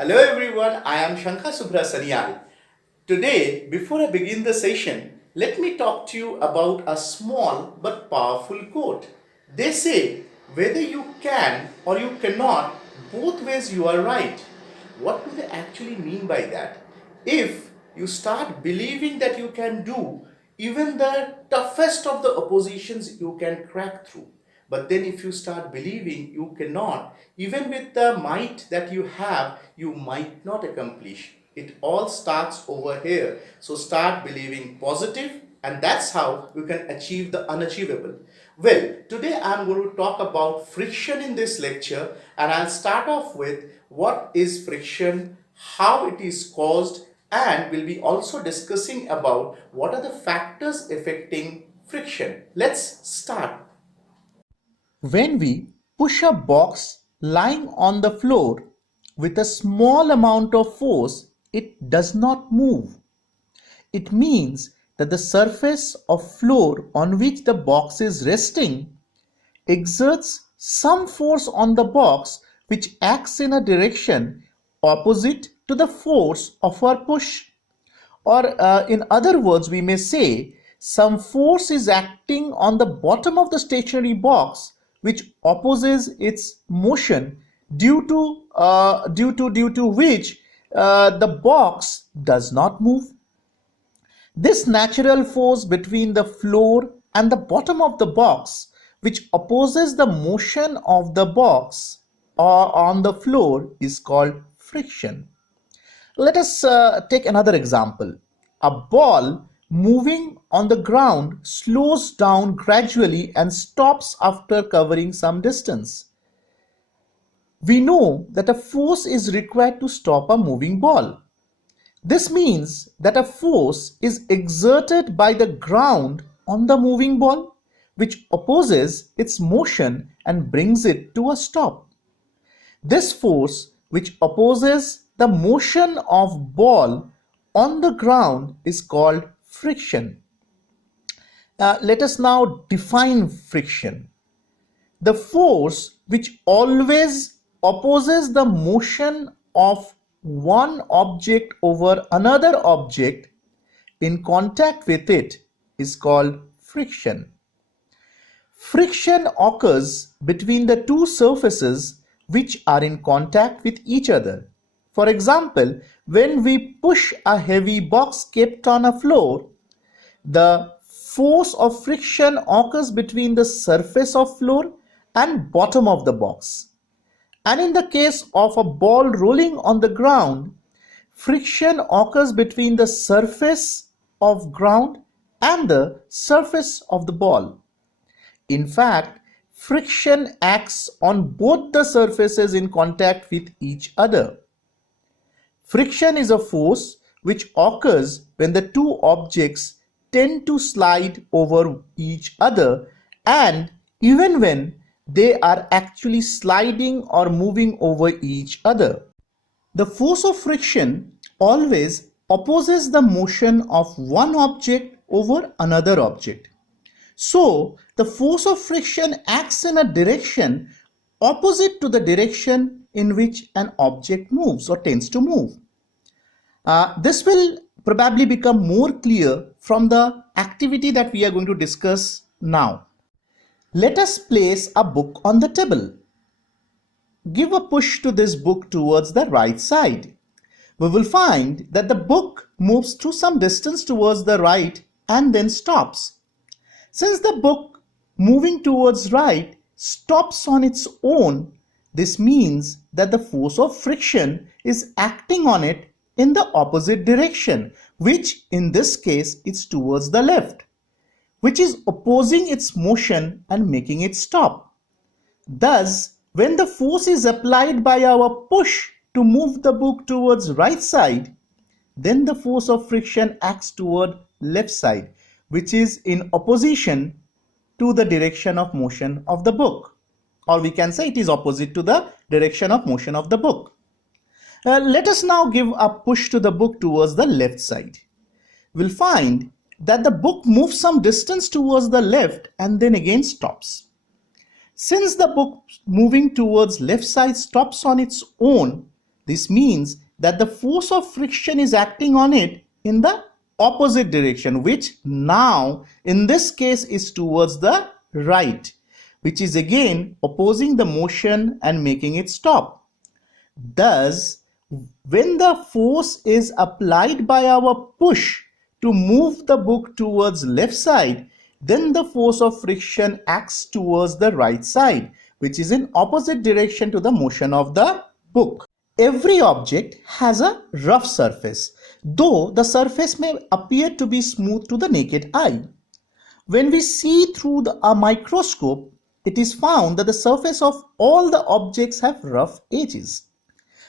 Hello everyone, I am Shankha Subra Sanyal. Today, before I begin the session, let me talk to you about a small but powerful quote. They say, whether you can or you cannot, both ways you are right. What do they actually mean by that? If you start believing that you can do even the toughest of the oppositions, you can crack through. But then, if you start believing you cannot, even with the might that you have, you might not accomplish. It all starts over here. So, start believing positive, and that's how you can achieve the unachievable. Well, today I'm going to talk about friction in this lecture, and I'll start off with what is friction, how it is caused, and we'll be also discussing about what are the factors affecting friction. Let's start. When we push a box lying on the floor with a small amount of force, it does not move. It means that the surface of floor on which the box is resting exerts some force on the box which acts in a direction opposite to the force of our push. Or, in other words, we may say some force is acting on the bottom of the stationary box which opposes its motion due to which the box does not move. This natural force between the floor and the bottom of the box, which opposes the motion of the box or on the floor, is called friction. Let us take another example. A ball moving on the ground slows down gradually and stops after covering some distance. We know that a force is required to stop a moving ball. This means that a force is exerted by the ground on the moving ball, which opposes its motion and brings it to a stop. This force, which opposes the motion of ball on the ground, is called friction. Let us now define friction. The force which always opposes the motion of one object over another object in contact with it is called friction. Friction occurs between the two surfaces which are in contact with each other. For example, when we push a heavy box kept on a floor, the force of friction occurs between the surface of floor and bottom of the box. And in the case of a ball rolling on the ground, friction occurs between the surface of ground and the surface of the ball. In fact, friction acts on both the surfaces in contact with each other. Friction is a force which occurs when the two objects tend to slide over each other and even when they are actually sliding or moving over each other. The force of friction always opposes the motion of one object over another object. So, the force of friction acts in a direction opposite to the direction in which an object moves or tends to move. This will probably become more clear from the activity that we are going to discuss now. Let us place a book on the table. Give a push to this book towards the right side. We will find that the book moves through some distance towards the right and then stops. Since the book moving towards right stops on its own, this means that the force of friction is acting on it in the opposite direction, which in this case is towards the left, which is opposing its motion and making it stop. Thus, when the force is applied by our push to move the book towards right side, then the force of friction acts toward left side, which is in opposition to the direction of motion of the book, or we can say it is opposite to the direction of motion of the book. Let us now give a push to the book towards the left side. We'll find that the book moves some distance towards the left and then again stops. Since the book moving towards left side stops on its own, This means that the force of friction is acting on it in the opposite direction, which now in this case is towards the right, which is again opposing the motion and making it stop. Thus, when the force is applied by our push to move the book towards left side, then the force of friction acts towards the right side, which is in opposite direction to the motion of the book. Every object has a rough surface, though the surface may appear to be smooth to the naked eye. When we see through a microscope, it is found that the surface of all the objects have rough edges.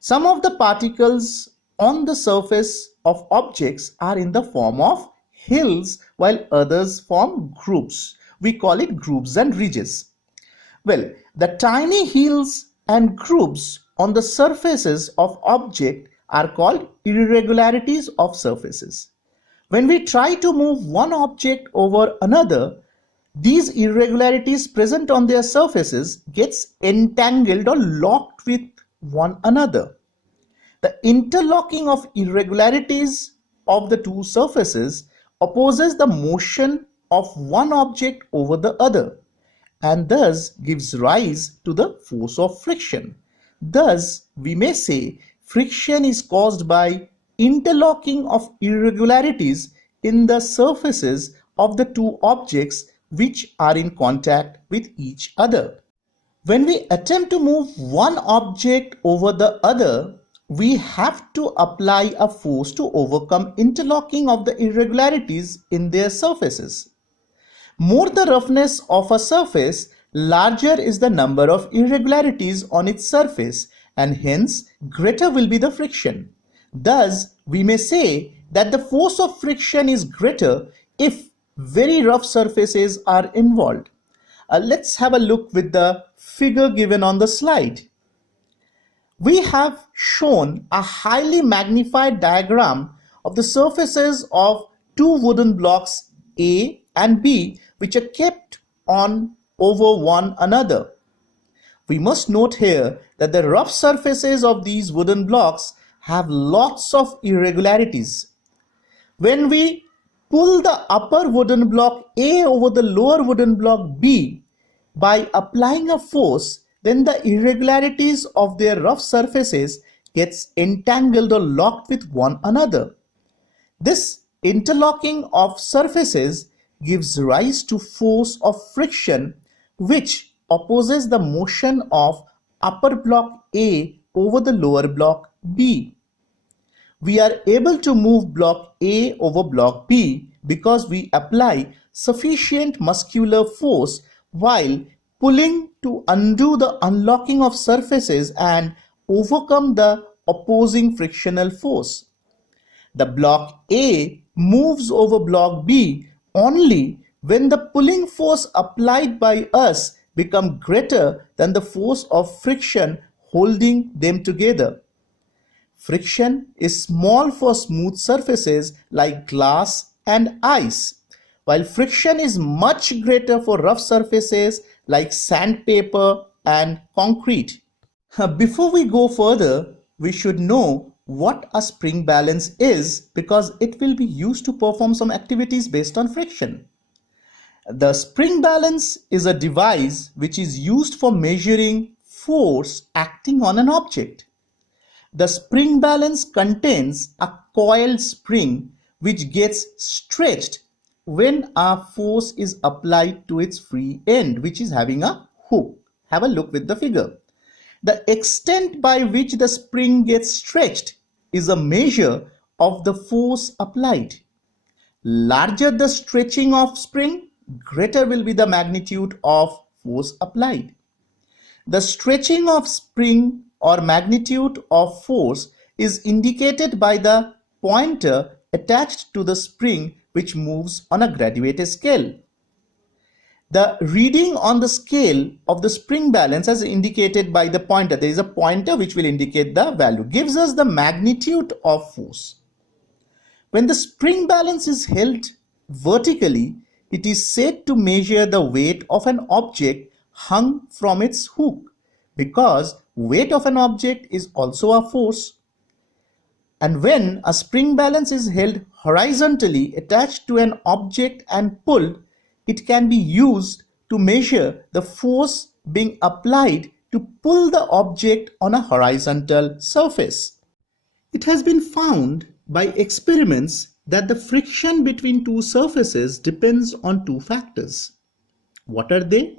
Some of the particles on the surface of objects are in the form of hills, while others form groups. We call it groups and ridges. Well, the tiny hills and grooves on the surfaces of objects are called irregularities of surfaces. When we try to move one object over another, these irregularities present on their surfaces gets entangled or locked with one another. The interlocking of irregularities of the two surfaces opposes the motion of one object over the other, and thus gives rise to the force of friction. Thus, we may say friction is caused by interlocking of irregularities in the surfaces of the two objects which are in contact with each other. When we attempt to move one object over the other, we have to apply a force to overcome interlocking of the irregularities in their surfaces. More the roughness of a surface, larger is the number of irregularities on its surface, and hence greater will be the friction. Thus, we may say that the force of friction is greater if very rough surfaces are involved. Let's have a look with the figure given on the slide. We have shown a highly magnified diagram of the surfaces of two wooden blocks A and B, which are kept on over one another. We must note here that the rough surfaces of these wooden blocks have lots of irregularities. When we pull the upper wooden block A over the lower wooden block B by applying a force, then the irregularities of their rough surfaces gets entangled or locked with one another. This interlocking of surfaces gives rise to force of friction, which opposes the motion of upper block A over the lower block B. We are able to move block A over block B because we apply sufficient muscular force while pulling to undo the unlocking of surfaces and overcome the opposing frictional force. The block A moves over block B only when the pulling force applied by us becomes greater than the force of friction holding them together. Friction is small for smooth surfaces like glass and ice, while friction is much greater for rough surfaces like sandpaper and concrete. Before we go further, we should know what a spring balance is because it will be used to perform some activities based on friction. The spring balance is a device which is used for measuring force acting on an object. The spring balance contains a coiled spring which gets stretched when a force is applied to its free end, which is having a hook. Have a look with the figure. The extent by which the spring gets stretched is a measure of the force applied. Larger the stretching of spring, greater will be the magnitude of force applied. The stretching of spring or magnitude of force is indicated by the pointer attached to the spring which moves on a graduated scale. The reading on the scale of the spring balance as indicated by the pointer, there is a pointer which will indicate the value, gives us the magnitude of force. When the spring balance is held vertically, it is said to measure the weight of an object hung from its hook because Weight of an object is also a force. And when a spring balance is held horizontally attached to an object and pulled, it can be used to measure the force being applied to pull the object on a horizontal surface. It has been found by experiments that the friction between two surfaces depends on two factors. What are they?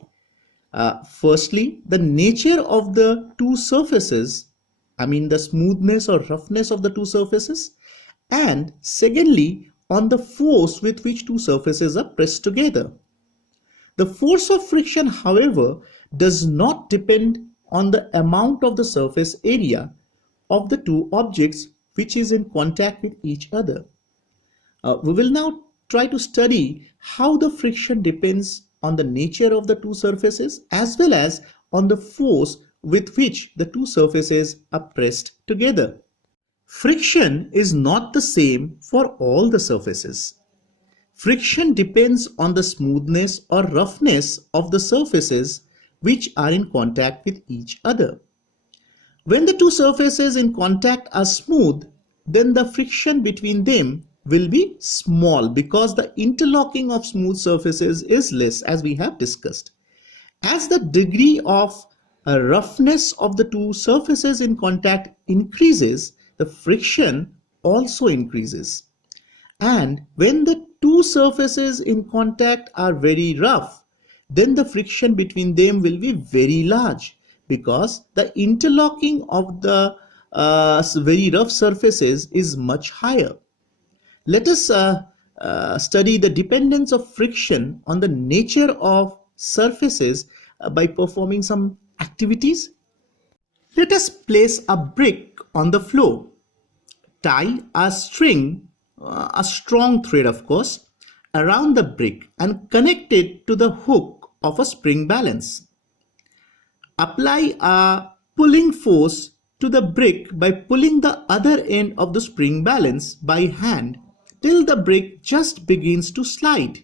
Firstly, the nature of the two surfaces, I mean the smoothness or roughness of the two surfaces, and secondly, on the force with which two surfaces are pressed together. The force of friction, however, does not depend on the amount of the surface area of the two objects which is in contact with each other. We will now try to study how the friction depends on the nature of the two surfaces as well as on the force with which the two surfaces are pressed together. Friction is not the same for all the surfaces. Friction depends on the smoothness or roughness of the surfaces which are in contact with each other. When the two surfaces in contact are smooth, then the friction between them will be small because the interlocking of smooth surfaces is less, as we have discussed. As the degree of roughness of the two surfaces in contact increases, the friction also increases. And when the two surfaces in contact are very rough, then the friction between them will be very large because the interlocking of the very rough surfaces is much higher. Let us study the dependence of friction on the nature of surfaces by performing some activities. Let us place a brick on the floor. Tie a string, a strong thread of course, around the brick and connect it to the hook of a spring balance. Apply a pulling force to the brick by pulling the other end of the spring balance by hand till the brick just begins to slide.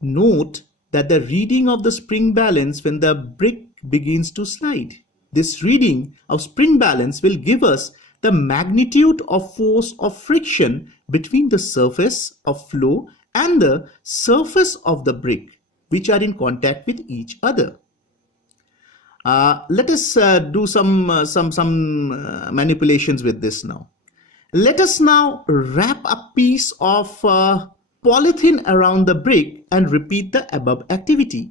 Note that the reading of the spring balance when the brick begins to slide. This reading of spring balance will give us the magnitude of force of friction between the surface of flow and the surface of the brick, which are in contact with each other. Let us do some manipulations with this now. Let us now wrap a piece of polythene around the brick and repeat the above activity.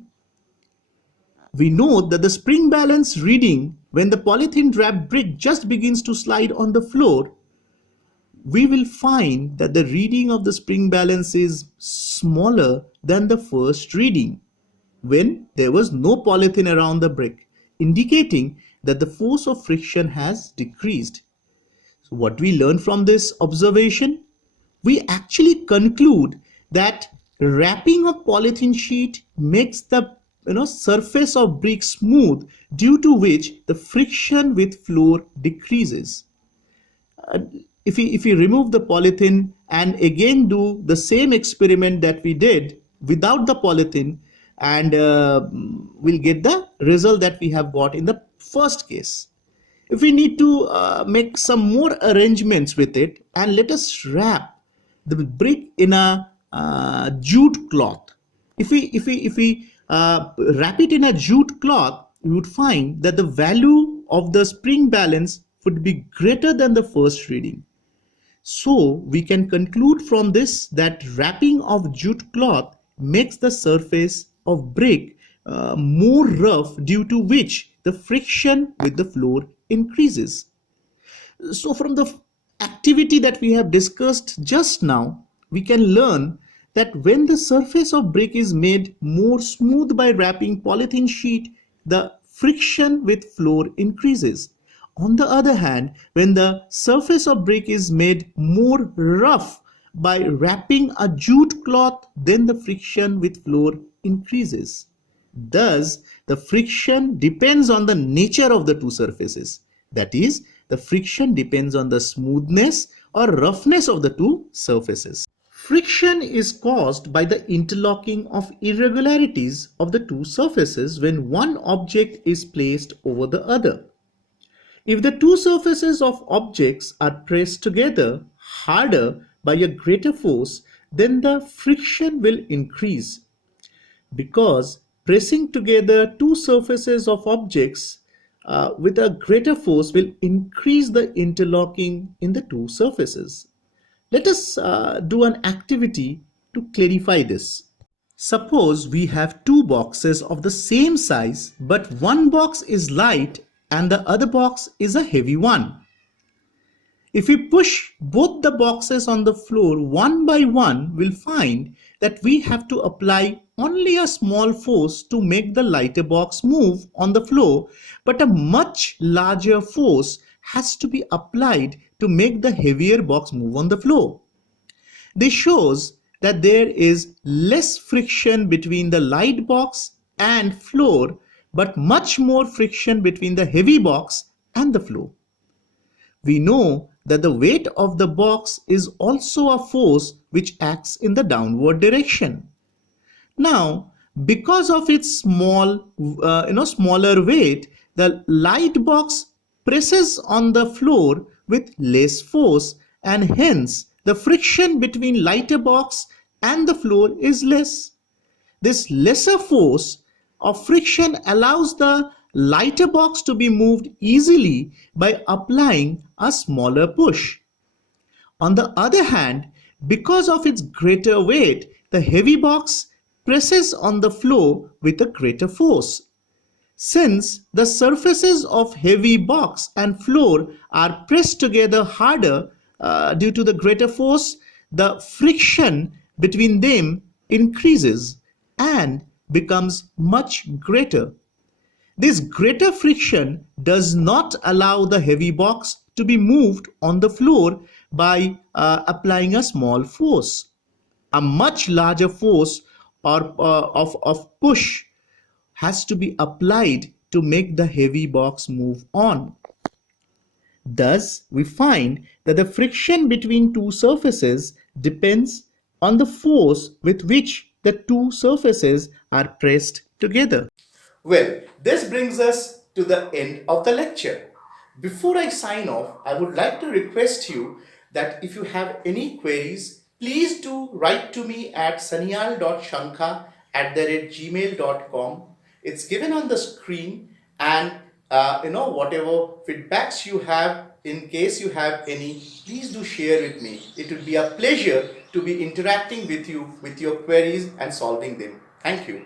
We know that the spring balance reading when the polythene wrapped brick just begins to slide on the floor, we will find that the reading of the spring balance is smaller than the first reading when there was no polythene around the brick, indicating that the force of friction has decreased. So what we learn from this observation? We actually conclude that wrapping a polythene sheet makes the surface of brick smooth, due to which the friction with floor decreases. If we remove the polythene and again do the same experiment that we did without the polythene, and we'll get the result that we have got in the first case. If we need to make some more arrangements with it, and let us wrap the brick in a jute cloth. If we wrap it in a jute cloth, you would find that the value of the spring balance would be greater than the first reading. So we can conclude from this that wrapping of jute cloth makes the surface of brick more rough, due to which the friction with the floor increases. So from the activity that we have discussed just now, we can learn that when the surface of brick is made more smooth by wrapping polythene sheet, the friction with floor increases. On the other hand, when the surface of brick is made more rough by wrapping a jute cloth, then the friction with floor increases. Thus, the friction depends on the nature of the two surfaces. That is, the friction depends on the smoothness or roughness of the two surfaces. Friction is caused by the interlocking of irregularities of the two surfaces when one object is placed over the other. If the two surfaces of objects are pressed together harder by a greater force, then the friction will increase, because pressing together two surfaces of objects with a greater force will increase the interlocking in the two surfaces. Let us do an activity to clarify this. Suppose we have two boxes of the same size, but one box is light and the other box is a heavy one. If we push both the boxes on the floor one by one, we'll find that we have to apply only a small force to make the lighter box move on the floor, but a much larger force has to be applied to make the heavier box move on the floor. This shows that there is less friction between the light box and floor, but much more friction between the heavy box and the floor. We know that the weight of the box is also a force which acts in the downward direction. Now, because of its smaller weight, the light box presses on the floor with less force, and hence the friction between lighter box and the floor is less. This lesser force of friction allows the lighter box to be moved easily by applying a smaller push. On the other hand, because of its greater weight, the heavy box presses on the floor with a greater force. Since the surfaces of heavy box and floor are pressed together harder due to the greater force, the friction between them increases and becomes much greater. This greater friction does not allow the heavy box to be moved on the floor by applying a small force. A much larger force of push has to be applied to make the heavy box move on. Thus, we find that the friction between two surfaces depends on the force with which the two surfaces are pressed together. Well, this brings us to the end of the lecture. Before I sign off, I would like to request you that if you have any queries, please do write to me at sanyal.shankha@gmail.com. It's given on the screen, and whatever feedbacks you have, in case you have any, please do share with me. It would be a pleasure to be interacting with you with your queries and solving them. Thank you.